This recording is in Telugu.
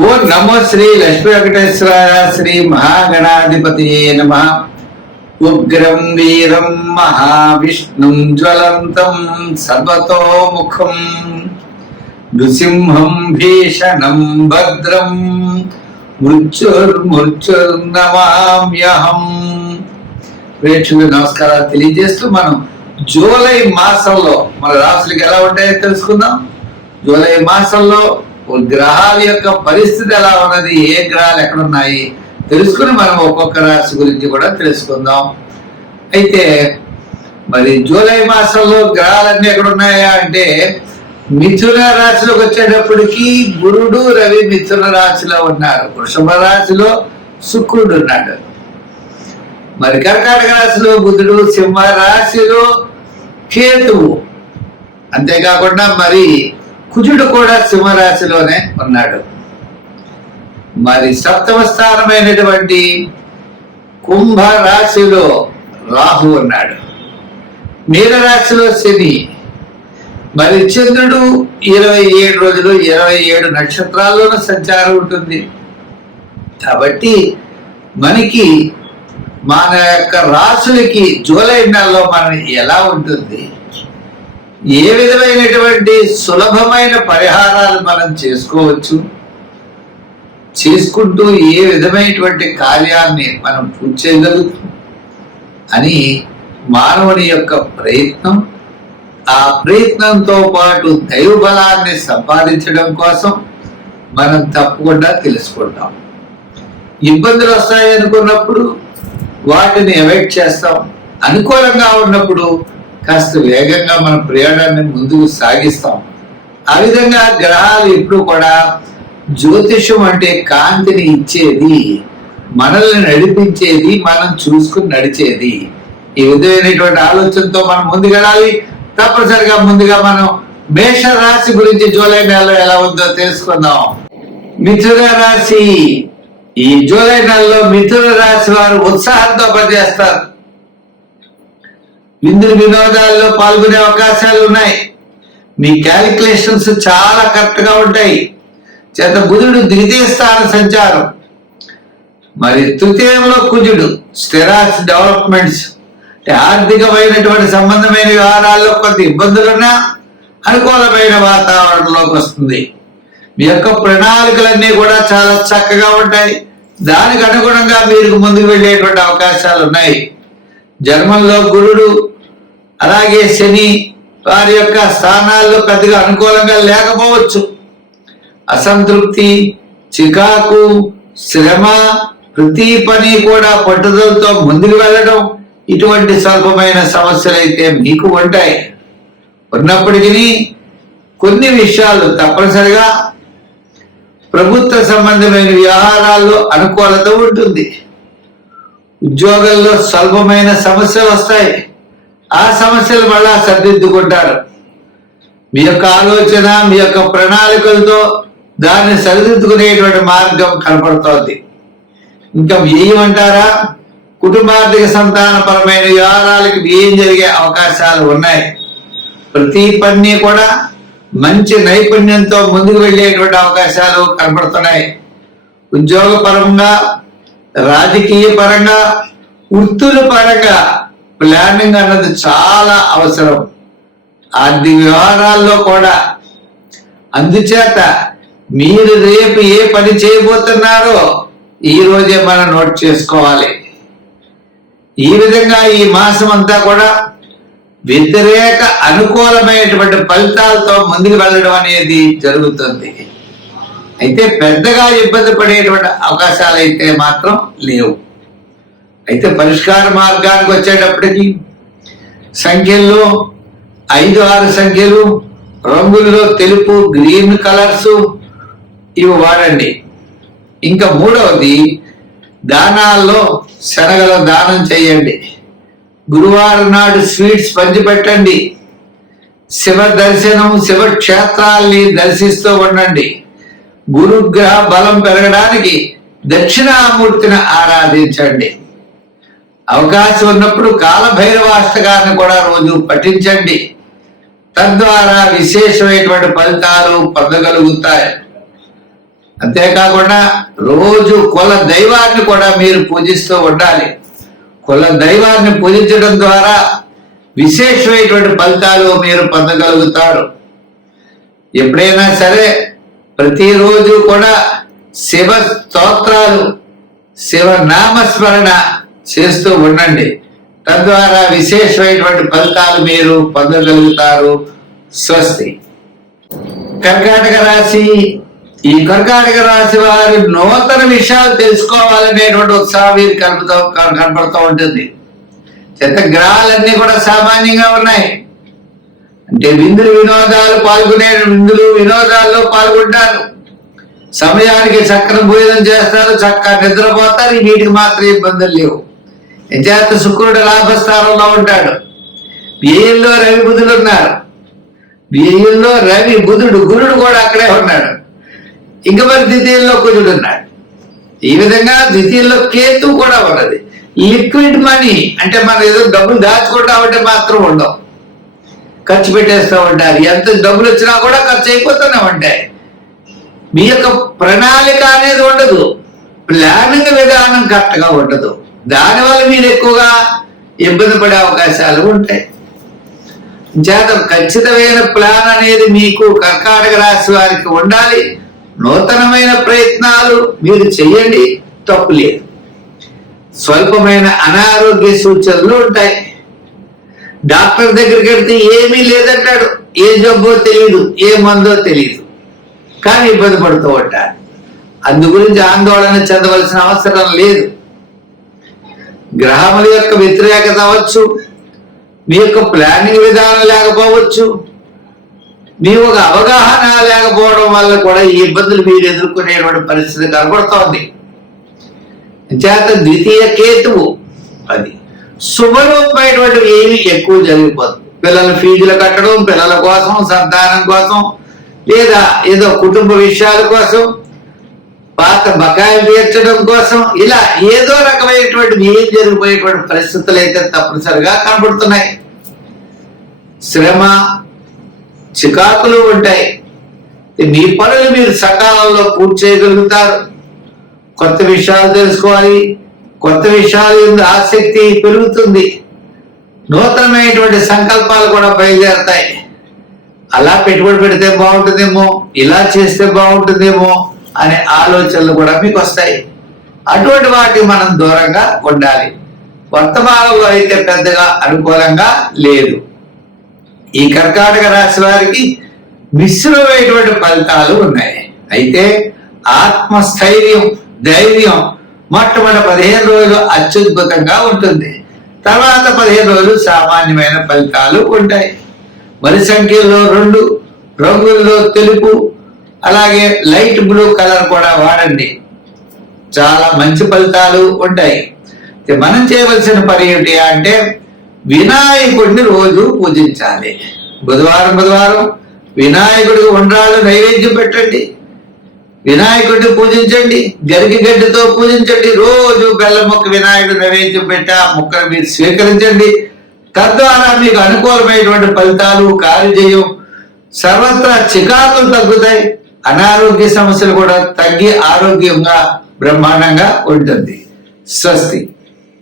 ఓ నమో శ్రీ లక్ష్మీ వెంకటేశ్వరాయ శ్రీ మహాగణాధిపతి నమ. ఉగ్రం వీరం మహావిష్ణుం జ్వలంతం సర్వతోముఖం నృసింహం భీషణం భద్రం మృత్యుర్మృత్యుర్నమామ్యహం. ప్రేక్షకులకు నమస్కారాలు తెలియజేస్తూ మనం జూలై మాసంలో మన రాశులకి ఎలా ఉంటాయో తెలుసుకుందాం. జూలై మాసంలో గ్రహాల యొక్క పరిస్థితి ఎలా ఉన్నది, ఏ గ్రహాలు ఎక్కడున్నాయి తెలుసుకుని మనం ఒక్కొక్క రాశి గురించి కూడా తెలుసుకుందాం. అయితే మరి జూలై మాసంలో గ్రహాలన్నీ ఎక్కడున్నాయా అంటే మిథున రాశిలోకి వచ్చేటప్పటికి గురుడు రవి మిథున రాశిలో ఉన్నారు. వృషభ రాశిలో శుక్రుడు ఉన్నాడు. మరి కర్కాటక రాశిలో బుధుడు, సింహ రాశిలో కేతువు, అంతేకాకుండా మరి కుజుడు కూడా సింహరాశిలోనే ఉన్నాడు. మరి సప్తమ స్థానమైనటువంటి కుంభ రాశిలో రాహు ఉన్నాడు. మీనరాశిలో శని. మరి చంద్రుడు 27 రోజులు 27 నక్షత్రాల్లోనూ సంచారం ఉంటుంది. కాబట్టి మనకి మన యొక్క రాశులకి జూలై నెలలో మనం ఎలా ఉంటుంది, ఏ విధమైనటువంటి సులభమైన పరిహారాలు మనం చేసుకోవచ్చు, చేసుకుంటూ ఏ విధమైనటువంటి కార్యాన్ని మనం పూర్తి చేయగలుగుతాం అని మానవుని యొక్క ప్రయత్నం, ఆ ప్రయత్నంతో పాటు దైవ బలాన్ని సంపాదించడం కోసం మనం తప్పకుండా తెలుసుకుంటాం. ఇబ్బందులు వస్తాయి అనుకున్నప్పుడు వాటిని అవాయిడ్ చేస్తాం. అనుకూలంగా ఉన్నప్పుడు కాస్త వేగంగా మన ప్రయాణాన్ని ముందుకు సాగిస్తాం. ఆ విధంగా గ్రహాలు ఎప్పుడు కూడా జ్యోతిషం అంటే కాంతిని ఇచ్చేది, మనల్ని నడిపించేది, మనం చూసుకుని నడిచేది. ఈ విధమైనటువంటి ఆలోచనతో మనం ముందుకెళ్ళాలి. తప్పనిసరిగా ముందుగా మనం మేష రాశి గురించి జూలై నెలలో ఎలా ఉందో తెలుసుకుందాం. మిథున రాశి. ఈ జూలై నెలలో మిథున రాశి వారు ఉత్సాహంతో పనిచేస్తారు. విందులు వినోదాల్లో పాల్గొనే అవకాశాలు ఉన్నాయి. మీ క్యాలిక్యులేషన్స్ చాలా కరెక్ట్ గా ఉంటాయి. చేత బుధుడు ద్వితీయ స్థాన సంచారం, మరి తృతీయంలో కుజుడు స్థిరాస్తి డెవలప్మెంట్స్, ఆర్థికమైనటువంటి సంబంధమైన వ్యవహారాల్లో కొంత ఇబ్బందులున్నా అనుకూలమైన వాతావరణంలోకి వస్తుంది. మీ యొక్క ప్రణాళికలన్నీ కూడా చాలా చక్కగా ఉంటాయి. దానికి అనుగుణంగా మీరు ముందుకు వెళ్ళేటువంటి అవకాశాలు ఉన్నాయి. జన్మంలో గురుడు అలాగే శని వారి యొక్క స్థానాల్లో పెద్దగా అనుకూలంగా లేకపోవచ్చు. అసంతృప్తి, చికాకు, శ్రమ, ప్రతి పని కూడా పట్టుదలతో ముందుకు వెళ్ళడం, ఇటువంటి స్వల్పమైన సమస్యలు అయితే మీకు ఉంటాయి. ఉన్నప్పటికీ కొన్ని విషయాలు తప్పనిసరిగా ప్రభుత్వ సంబంధమైన వ్యవహారాల్లో అనుకూలత ఉంటుంది. ఉద్యోగంలో స్వల్పమైన సమస్యలు వస్తాయి. ఆ సమస్యలు మళ్ళా సరిదిద్దుకుంటారు. మీ యొక్క ఆలోచన, మీ యొక్క ప్రణాళికలతో దాన్ని సరిదిద్దుకునేటువంటి మార్గం కనపడుతోంది. ఇంకా వ్యయం అంటారా, కుటుంబార్థిక సంతానపరమైన వ్యవహారాలకు వ్యయం జరిగే అవకాశాలు ఉన్నాయి. ప్రతి పని కూడా మంచి నైపుణ్యంతో ముందుకు వెళ్ళేటువంటి అవకాశాలు కనపడుతున్నాయి. ఉద్యోగ పరంగా, రాజకీయ పరంగా, వృత్తుల పరంగా ప్లానింగ్ అన్నది చాలా అవసరం. ఆర్థిక వ్యవహారాల్లో కూడా. అందుచేత మీరు రేపు ఏ పని చేయబోతున్నారో ఈ రోజే మనం నోట్ చేసుకోవాలి. ఈ విధంగా ఈ మాసం అంతా కూడా వ్యతిరేక అనుకూలమైనటువంటి ఫలితాలతో ముందుకు వెళ్ళడం అనేది జరుగుతుంది. అయితే పెద్దగా ఇబ్బంది పడేటువంటి అవకాశాలు అయితే మాత్రం లేవు. అయితే పరిష్కార మార్గానికి వచ్చేటప్పటికి సంఖ్యల్లో 5, 6 సంఖ్యలు, రంగుల్లో తెలుపు, గ్రీన్ కలర్స్ ఇవి వాడండి. ఇంకా మూడవది, దానాల్లో శనగల దానం చేయండి. గురువారం నాడు స్వీట్స్ పంచిపెట్టండి. శివ దర్శనం, శివక్షేత్రాల్ని దర్శిస్తూ ఉండండి. గురుగ్రహ బలం పెరగడానికి దక్షిణామూర్తిని ఆరాధించండి. అవకాశం ఉన్నప్పుడు కాలభైరవాష్టకాన్ని కూడా రోజు పఠించండి. తద్వారా విశేషమైనటువంటి ఫలితాలు పొందగలుగుతాయి. అంతేకాకుండా రోజు కుల దైవాన్ని కూడా మీరు పూజిస్తూ ఉండాలి. కుల దైవాన్ని పూజించడం ద్వారా విశేషమైనటువంటి ఫలితాలు మీరు పొందగలుగుతారు. ఎప్పుడైనా సరే ప్రతిరోజు కూడా శివ స్తోత్రాలు, శివ నామస్మరణ చేస్తూ ఉండండి. తద్వారా విశేషమైనటువంటి ఫలితాలు మీరు పొందగలుగుతారు. స్వస్తి. కర్కాటక రాశి. ఈ కర్కాటక రాశి వారి నూతన విషయాలు తెలుసుకోవాలనేటువంటి ఉత్సాహం వీరు కనపడుతూ ఉంటుంది. చెత్త గ్రహాలన్నీ కూడా సామాన్యంగా ఉన్నాయి. అంటే విందులు వినోదాల్లో పాల్గొంటారు. సమయానికి చక్కని భోజనం చేస్తారు, చక్కగా నిద్రపోతారు. వీటికి మాత్రం ఇబ్బందులు లేవు. చేత శుక్రుడు లాభస్థానంలో ఉంటాడు. వ్యయంలో రవి బుధుడు ఉన్నారు. వ్యయంలో రవి బుధుడు, గురుడు కూడా అక్కడే ఉన్నాడు. ఇంకా మరి ద్వితీయంలో కుజుడు ఉన్నాడు. ఈ విధంగా ద్వితీయంలో కేతు కూడా ఉన్నది. లిక్విడ్ మనీ అంటే మనం ఏదో డబ్బులు దాచుకుంటామంటే మాత్రం ఉండవు, ఖర్చు పెట్టేస్తూ ఉంటారు. ఎంత డబ్బులు వచ్చినా కూడా ఖర్చు అయిపోతూనే ఉంటాయి. మీ యొక్క ప్రణాళిక అనేది ఉండదు, ప్లానింగ్ విధానం కరెక్ట్గా ఉండదు. దానివల్ల మీరు ఎక్కువగా ఇబ్బంది పడే అవకాశాలు ఉంటాయి. చేత ఖచ్చితమైన ప్లాన్ అనేది మీకు కర్కాటక రాశి వారికి ఉండాలి. నూతనమైన ప్రయత్నాలు మీరు చెయ్యండి, తప్పు లేదు. స్వల్పమైన అనారోగ్య సూచనలు ఉంటాయి. డాక్టర్ దగ్గరికి వెళ్తే ఏమీ లేదంటాడు. ఏ జబ్బో తెలియదు, ఏ మందో తెలియదు, కానీ ఇబ్బంది పడుతూ ఉంటారు. అందు గురించి ఆందోళన చెందవలసిన అవసరం లేదు. గ్రహముల యొక్క వ్యతిరేకత అవ్వచ్చు, మీ యొక్క ప్లానింగ్ విధానం లేకపోవచ్చు, మీ ఒక అవగాహన లేకపోవడం వల్ల కూడా ఈ ఇబ్బందులు మీరు ఎదుర్కొనేటువంటి పరిస్థితి కనబడుతోంది. చేత ద్వితీయ కేతువు అది శుభరూపమైనటువంటివి ఏమి ఎక్కువ జరిగిపోతుంది. పిల్లల ఫీజులు కట్టడం, పిల్లల కోసం, సంతానం కోసం, లేదా ఏదో కుటుంబ విషయాల కోసం, పాత బకాయిలు తీర్చడం కోసం, ఇలా ఏదో రకమైనటువంటి ఏం జరిగిపోయేటువంటి పరిస్థితులు అయితే తప్పనిసరిగా కనబడుతున్నాయి. శ్రమ, చికాకులు ఉంటాయి. మీ పనులు మీరు సకాలంలో పూర్తి చేయగలుగుతారు. కొత్త విషయాలు తెలుసుకోవాలి, కొత్త విషయాలు ఆసక్తి పెరుగుతుంది. నూతనమైనటువంటి సంకల్పాలు కూడా బయలుదేరతాయి. అలా పెట్టుబడి పెడితే బాగుంటుందేమో, ఇలా చేస్తే బాగుంటుందేమో అనే ఆలోచనలు కూడా మీకు వస్తాయి. అటువంటి వాటికి మనం దూరంగా ఉండాలి. వర్తమానంలో అయితే పెద్దగా అనుకూలంగా లేదు. ఈ కర్కాటక రాశి వారికి మిశ్రమైనటువంటి ఫలితాలు ఉన్నాయి. అయితే ఆత్మస్థైర్యం, ధైర్యం మొట్టమొదటి 15 రోజులు అత్యద్భుతంగా ఉంటుంది. తర్వాత 15 రోజులు సామాన్యమైన ఫలితాలు ఉంటాయి. మరి సంఖ్యలో 2, రంగుల్లో తెలుపు, అలాగే లైట్ బ్లూ కలర్ కూడా వాడండి. చాలా మంచి ఫలితాలు ఉంటాయి. మనం చేయవలసిన పని ఏమిటి అంటే వినాయకుడిని రోజు పూజించాలి. బుధవారం వినాయకుడికి ఉండ్రాళ్ళు నైవేద్యం పెట్టండి, వినాయకుడిని పూజించండి, గరికి గడ్డితో పూజించండి. రోజు బెల్లం ముక్క వినాయకుడి నైవేద్యం పెట్టి ఆ ముక్కను మీరు స్వీకరించండి. తద్వారా మీకు అనుకూలమైనటువంటి ఫలితాలు, కార్యజయం, సర్వత్రా చికాకులు తగ్గుతాయి. అనారోగ్య సమస్యలు కూడా తగ్గి ఆరోగ్యంగా బ్రహ్మాండంగా ఉంటుంది. స్వస్తి.